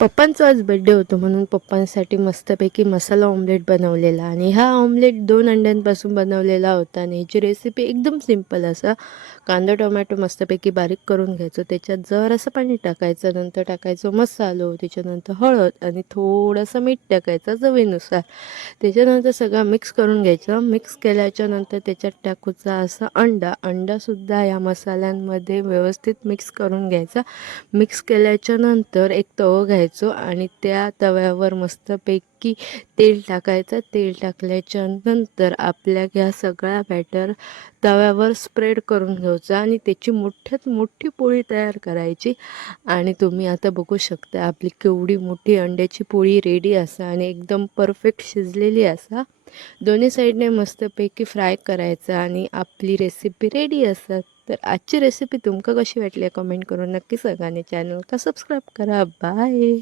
पप्पांचा आज बड्डे होतो म्हणून पप्पांसाठी मस्तपैकी मसाला ऑमलेट बनवलेला आणि हा ऑमलेट 2 अंड्यांपासून बनवलेला होता आणि ह्याची रेसिपी एकदम सिंपल असा कांदा टोमॅटो मस्तपैकी बारीक करून घ्यायचो, त्याच्यात जरासं पाणी टाकायचं, नंतर टाकायचं मसालो, त्याच्यानंतर हळद आणि थोडंसं मीठ टाकायचं चवीनुसार. त्याच्यानंतर सगळं मिक्स करून घ्यायचं. मिक्स केल्याच्यानंतर त्याच्यात टाकूचा असा अंडासुद्धा या मसाल्यांमध्ये व्यवस्थित मिक्स करून घ्यायचा. मिक्स केल्याच्यानंतर एक तवा घ्यायचो आणि त्या तव्यावर मस्तपैकी तेल टाकायचं. तेल टाकल्याच्या नंतर आपल्या ह्या सगळ्या बॅटर तव्यावर स्प्रेड करून घ्यायचं आणि त्याची मोठ्यात मोठी पोळी तयार करायची. आणि तुम्ही आता बघू शकता आपली केवढी मोठी अंड्याची पोळी रेडी असा आणि एकदम परफेक्ट शिजलेली असा. दोन्ही साईडने मस्तपैकी फ्राय करायचं आणि आपली रेसिपी रेडी असतात. तर आजची रेसिपी तुमका कशी वाटली कमेंट करून नक्की सांगा आणि चॅनलला सबस्क्राईब करा. बाय.